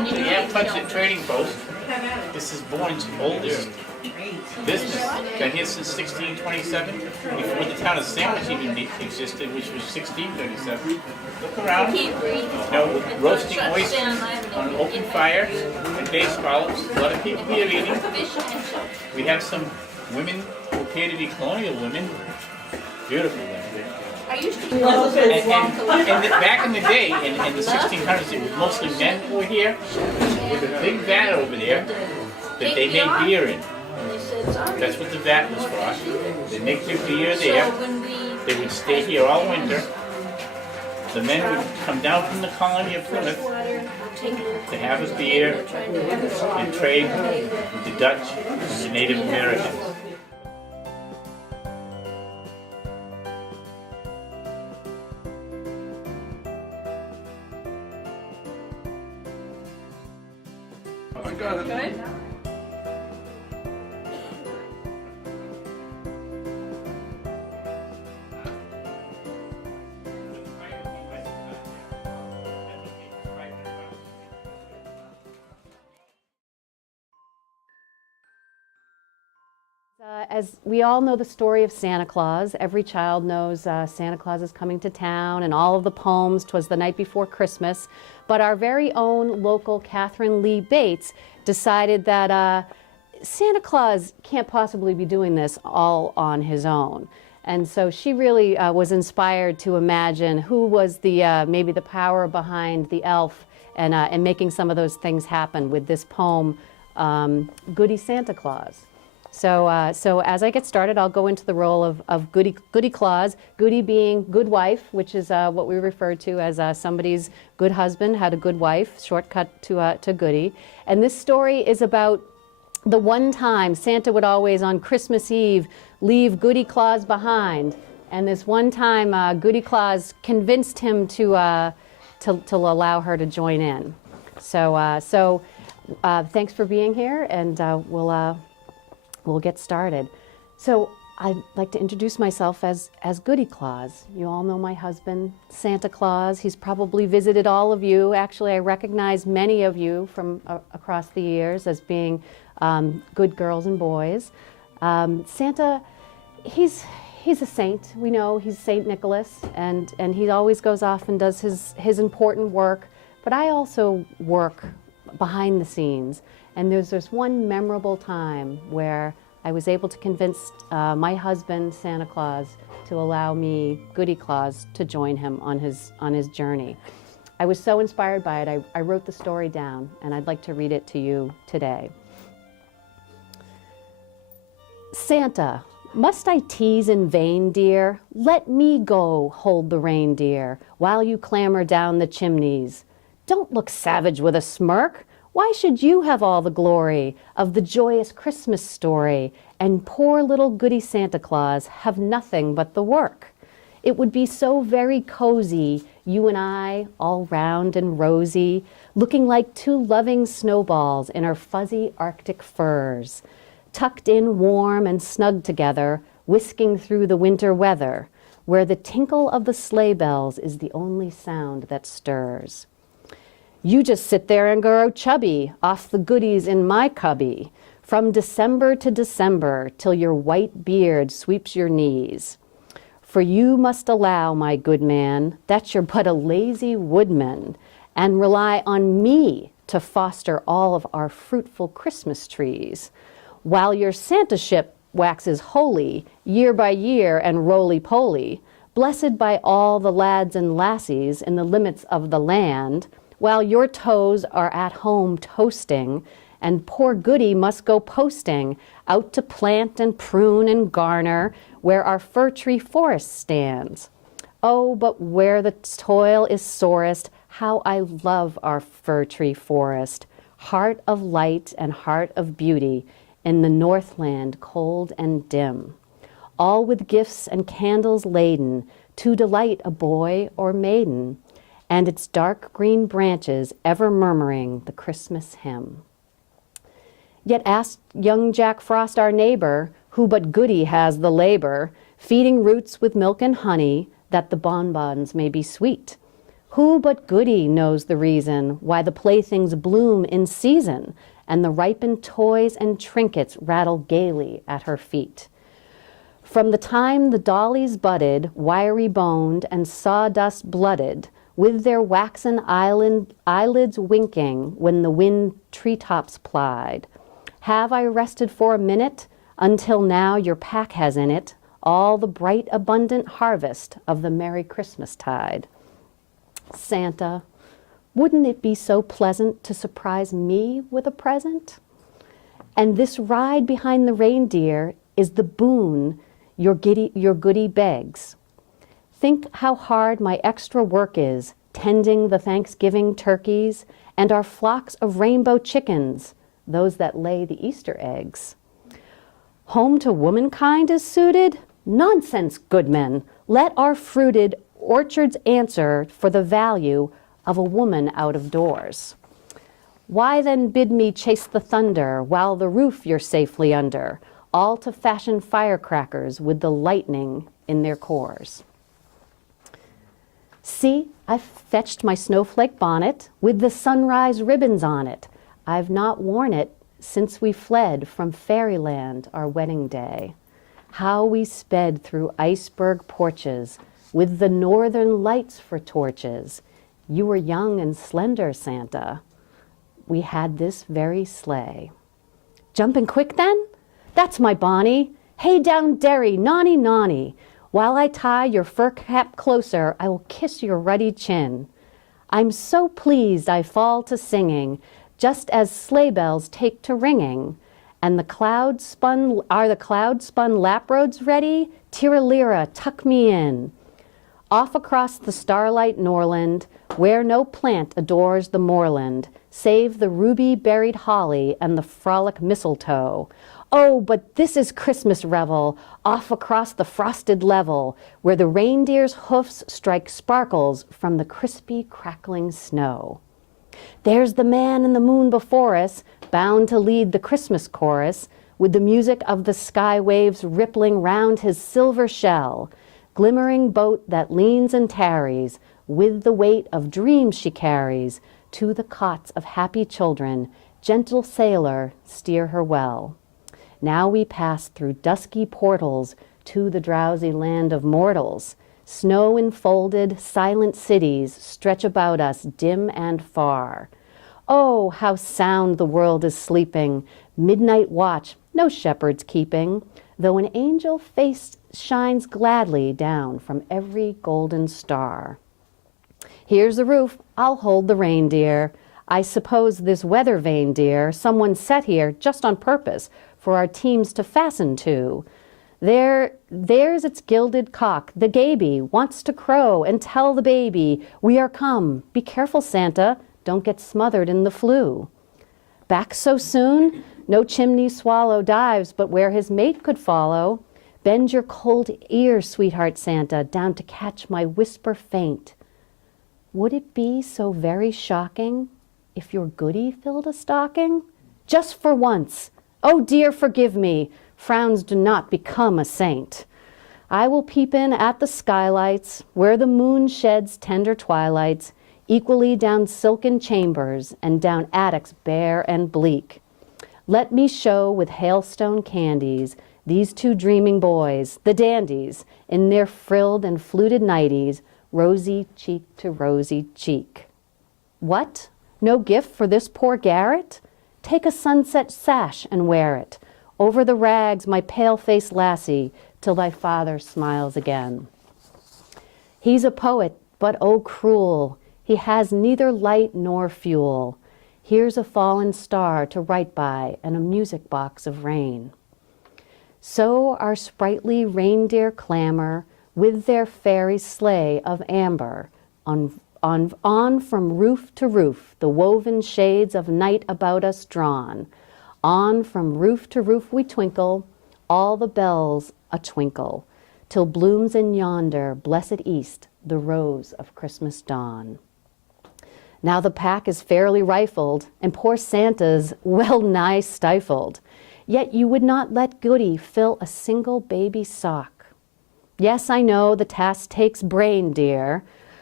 Yeah, Punch Trading Post. This is Bourne's oldest business. Been here since 1627, before the town of Sandwich even existed, which was 1637. Look around. Roasting oysters on an open fire and bay scallops. A lot of people here eating. We have some women who appear to be colonial women. Beautiful women. And back in the day, in the 1600s, it was mostly men who were here with a big vat over there that they made beer in. That's what the vat was for. They make their beer there. They would stay here all winter. The men would come down from the colony of Plymouth to have a beer and trade with the Dutch and the Native Americans. I got it. Good? As we all know the story of Santa Claus, every child knows Santa Claus is coming to town and all of the poems, 'Twas the Night Before Christmas. But our very own local Catherine Lee Bates decided that Santa Claus can't possibly be doing this all on his own. And so she really was inspired to imagine who was the maybe the power behind the elf and making some of those things happen with this poem, Goody Santa Claus. So as I get started, I'll go into the role of Goody Claus, Goody being good wife, which is what we refer to as somebody's good husband had a good wife, shortcut to Goody. And this story is about the one time Santa would always on Christmas Eve leave Goody Claus behind. And this one time Goody Claus convinced him to allow her to join in. So thanks for being here, and we'll get started. So I'd like to introduce myself as Goody Claus. You all know my husband, Santa Claus. He's probably visited all of you. Actually, I recognize many of you from across the years as being good girls and boys. Santa, he's a saint. We know he's Saint Nicholas, and he always goes off and does his important work. But I also work behind the scenes. And there's this one memorable time where I was able to convince my husband, Santa Claus, to allow me, Goody Claus, to join him on his journey. I was so inspired by it, I wrote the story down, and I'd like to read it to you today. Santa, must I tease in vain, dear? Let me go hold the reindeer while you clamber down the chimneys. Don't look savage with a smirk. Why should you have all the glory of the joyous Christmas story, and poor little Goody Santa Claus have nothing but the work? It would be so very cozy, you and I, all round and rosy, looking like two loving snowballs in our fuzzy Arctic furs, tucked in warm and snug together, whisking through the winter weather, where the tinkle of the sleigh bells is the only sound that stirs. You just sit there and grow chubby off the goodies in my cubby, from December to December, till your white beard sweeps your knees. For you must allow, my good man, that you're but a lazy woodman, and rely on me to foster all of our fruitful Christmas trees, while your Santaship waxes holy year by year and roly-poly, blessed by all the lads and lassies in the limits of the land, while your toes are at home toasting, and poor Goody must go posting out to plant and prune and garner where our fir tree forest stands. Oh, but where the toil is sorest, how I love our fir tree forest, heart of light and heart of beauty in the Northland cold and dim, all with gifts and candles laden to delight a boy or maiden, and its dark green branches ever murmuring the Christmas hymn. Yet ask young Jack Frost, our neighbor, who but Goody has the labor, feeding roots with milk and honey, that the bonbons may be sweet. Who but Goody knows the reason why the playthings bloom in season and the ripened toys and trinkets rattle gaily at her feet? From the time the dollies budded, wiry-boned and sawdust-blooded, with their waxen eyelids winking when the wind treetops plied, have I rested for a minute until now your pack has in it all the bright, abundant harvest of the Merry Christmas tide. Santa, wouldn't it be so pleasant to surprise me with a present? And this ride behind the reindeer is the boon your goody begs. Think how hard my extra work is tending the Thanksgiving turkeys and our flocks of rainbow chickens, those that lay the Easter eggs. Home to womankind is suited? Nonsense, goodmen. Let our fruited orchards answer for the value of a woman out of doors. Why then bid me chase the thunder while the roof you're safely under, all to fashion firecrackers with the lightning in their cores? See, I've fetched my snowflake bonnet with the sunrise ribbons on it. I've not worn it since we fled from fairyland our wedding day. How we sped through iceberg porches with the northern lights for torches. You were young and slender, Santa. We had this very sleigh. Jumping quick then? That's my Bonnie. Hey down Derry, nonny nonny. While I tie your fur cap closer, I will kiss your ruddy chin. I'm so pleased I fall to singing, just as sleigh bells take to ringing. And the cloud spun lap roads ready? Tiralira, tuck me in. Off across the starlight Norland, where no plant adores the moorland, save the ruby-berried holly and the frolic mistletoe. Oh, but this is Christmas revel, off across the frosted level, where the reindeer's hoofs strike sparkles from the crispy, crackling snow. There's the man in the moon before us, bound to lead the Christmas chorus, with the music of the sky waves rippling round his silver shell, glimmering boat that leans and tarries, with the weight of dreams she carries, to the cots of happy children, gentle sailor, steer her well. Now we pass through dusky portals to the drowsy land of mortals. Snow-enfolded, silent cities stretch about us dim and far. Oh, how sound the world is sleeping, midnight watch, no shepherds keeping, though an angel face shines gladly down from every golden star. Here's the roof, I'll hold the reindeer. I suppose this weather vane, dear, someone set here just on purpose for our teams to fasten to. There's its gilded cock, the gaby, wants to crow and tell the baby, we are come. Be careful, Santa, don't get smothered in the flue. Back so soon? No chimney swallow dives but where his mate could follow. Bend your cold ear, sweetheart Santa, down to catch my whisper faint. Would it be so very shocking if your goody filled a stocking? Just for once. Oh dear, forgive me. Frowns do not become a saint. I will peep in at the skylights, where the moon sheds tender twilights, equally down silken chambers and down attics bare and bleak. Let me show with hailstone candies these two dreaming boys, the dandies, in their frilled and fluted nighties, rosy cheek to rosy cheek. What? No gift for this poor garret? Take a sunset sash and wear it over the rags, my pale-faced lassie, till thy father smiles again. He's a poet, but oh cruel, he has neither light nor fuel. Here's a fallen star to write by and a music box of rain. So our sprightly reindeer clamor with their fairy sleigh of amber, on from roof to roof, the woven shades of night about us drawn. On from roof to roof we twinkle, all the bells a twinkle, till blooms in yonder blessed east the rose of Christmas dawn. Now the pack is fairly rifled, and poor Santa's well nigh stifled. Yet you would not let Goody fill a single baby sock. Yes, I know the task takes brain, dear.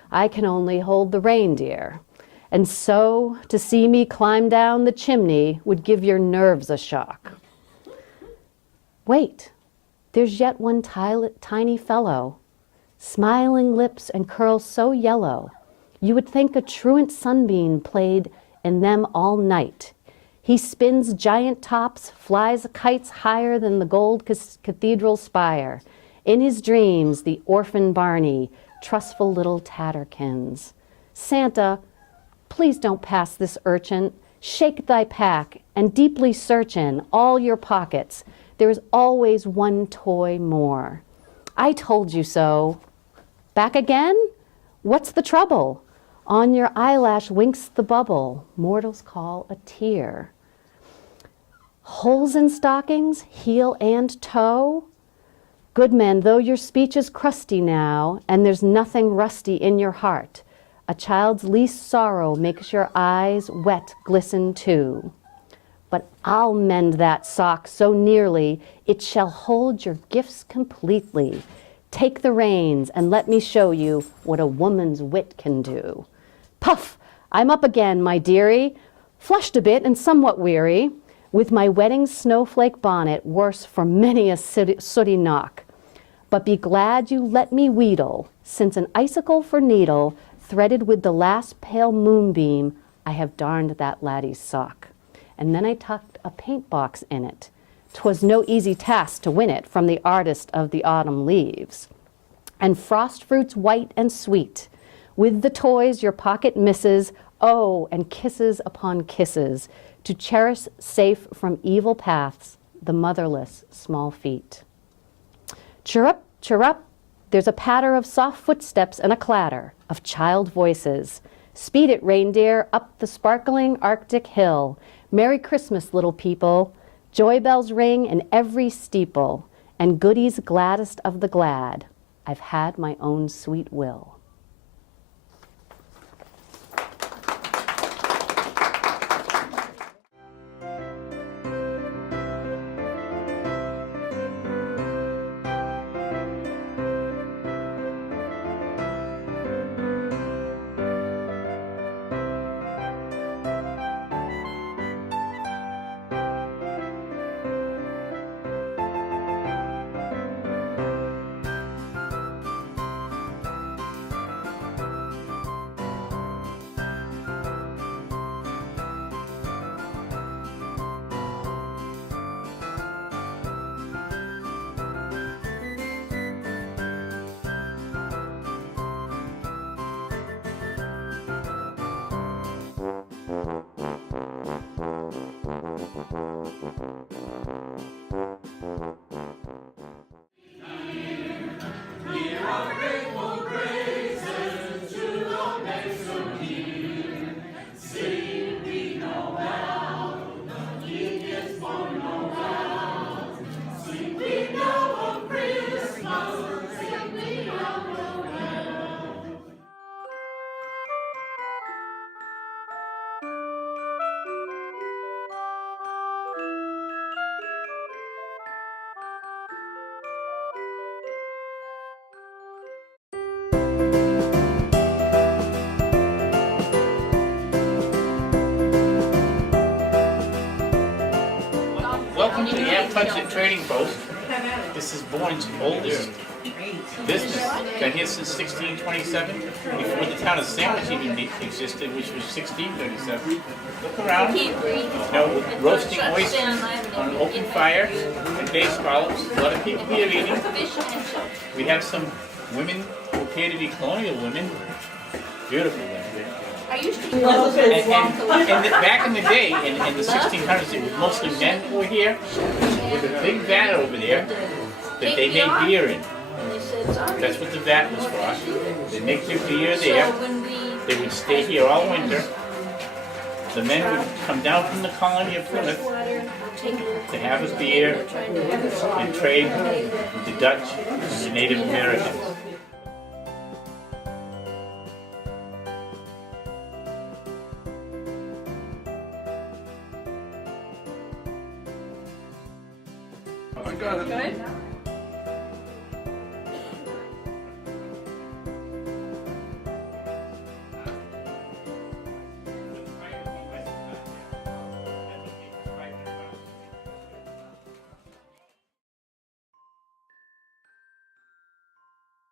I can only hold the reindeer. And so, to see me climb down the chimney would give your nerves a shock. Wait, there's yet one tiny fellow, smiling lips and curls so yellow, you would think a truant sunbeam played in them all night. He spins giant tops, flies kites higher than the gold cathedral spire. In his dreams, the orphan Barney, trustful little tatterkins. Santa, please don't pass this urchin. Shake thy pack and deeply search in all your pockets. There is always one toy more. I told you so. Back again? What's the trouble? On your eyelash winks the bubble mortals call a tear. Holes in stockings, heel and toe? Good men, though your speech is crusty now, and there's nothing rusty in your heart, a child's least sorrow makes your eyes wet glisten too. But I'll mend that sock so nearly, it shall hold your gifts completely. Take the reins and let me show you what a woman's wit can do. Puff, I'm up again, my dearie, flushed a bit and somewhat weary, with my wedding snowflake bonnet worse for many a sooty knock. But be glad you let me wheedle, since an icicle for needle, threaded with the last pale moonbeam, I have darned that laddie's sock. And then I tucked a paint box in it. 'Twas no easy task to win it from the artist of the autumn leaves. And frost fruits white and sweet, with the toys your pocket misses, oh, and kisses upon kisses, to cherish safe from evil paths the motherless small feet. Chirrup, chirrup, there's a patter of soft footsteps and a clatter of child voices. Speed it, reindeer, up the sparkling Arctic hill. Merry Christmas, little people. Joy bells ring in every steeple, and goodies gladdest of the glad. I've had my own sweet will. Welcome to the Amtuxet Trading Post. This is Bourne's oldest business. Been here since 1627, before the town of Sandwich even existed, which was 1637. Look around. Roasting oysters on an open fire and bay scallops. A lot of people here eating. We have some women who appear to be colonial women. Beautiful women. I used to And back in the day, in the 1600s, it was mostly men who were here, with a big vat over there that they made beer in. That's what the vat was for. They make their beer there. They would stay here all winter. The men would come down from the colony of Plymouth to have a beer and trade with the Dutch and the Native Americans. I got it. Good.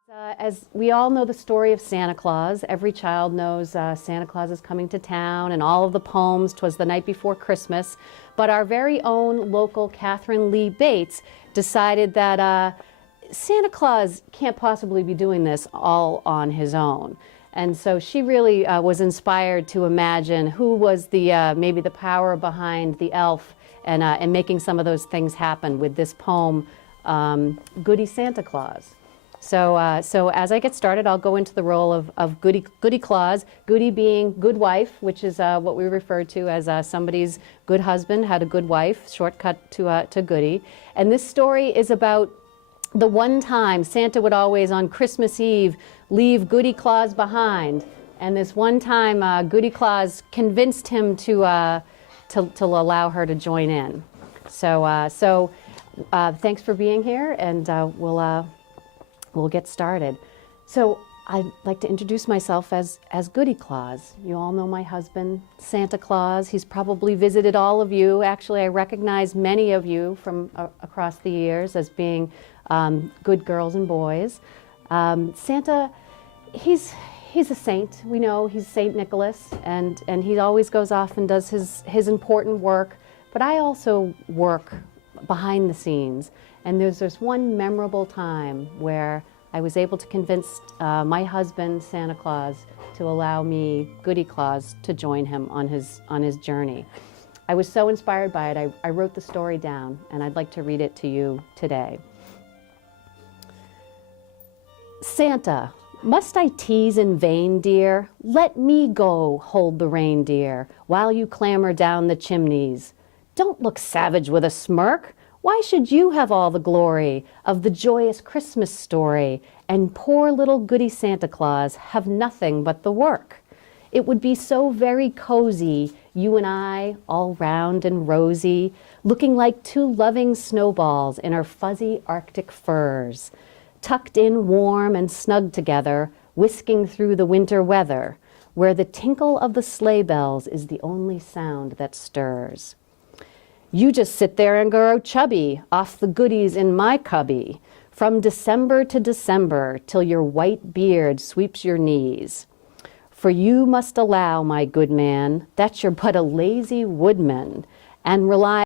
As we all know the story of Santa Claus, every child knows Santa Claus is coming to town and all of the poems, 'Twas the Night Before Christmas. But our very own local Catherine Lee Bates decided that Santa Claus can't possibly be doing this all on his own. And so she really was inspired to imagine who was the maybe the power behind the elf and making some of those things happen with this poem, Goody Santa Claus. So as I get started, I'll go into the role of Goody Claus, Goody being good wife, which is what we refer to as somebody's good husband had a good wife, shortcut to Goody. And this story is about the one time Santa would always on Christmas Eve leave Goody Claus behind. And this one time Goody Claus convinced him to allow her to join in. So thanks for being here, and we'll get started. So I'd like to introduce myself as Goody Claus. You all know my husband, Santa Claus. He's probably visited all of you. Actually, I recognize many of you from across the years as being good girls and boys. Santa, he's a saint. We know he's Saint Nicholas, and he always goes off and does his important work. But I also work behind the scenes. And there's this one memorable time where I was able to convince my husband, Santa Claus, to allow me, Goody Claus, to join him on his journey. I was so inspired by it, I wrote the story down, and I'd like to read it to you today. Santa, must I tease in vain, dear? Let me go hold the reindeer while you clamber down the chimneys. Don't look savage with a smirk. Why should you have all the glory of the joyous Christmas story, and poor little Goody Santa Claus have nothing but the work? It would be so very cozy, you and I, all round and rosy, looking like two loving snowballs in our fuzzy Arctic furs, tucked in warm and snug together, whisking through the winter weather, where the tinkle of the sleigh bells is the only sound that stirs. You just sit there and grow chubby off the goodies in my cubby, from December to December, till your white beard sweeps your knees. For you must allow, my good man, that you're but a lazy woodman, and rely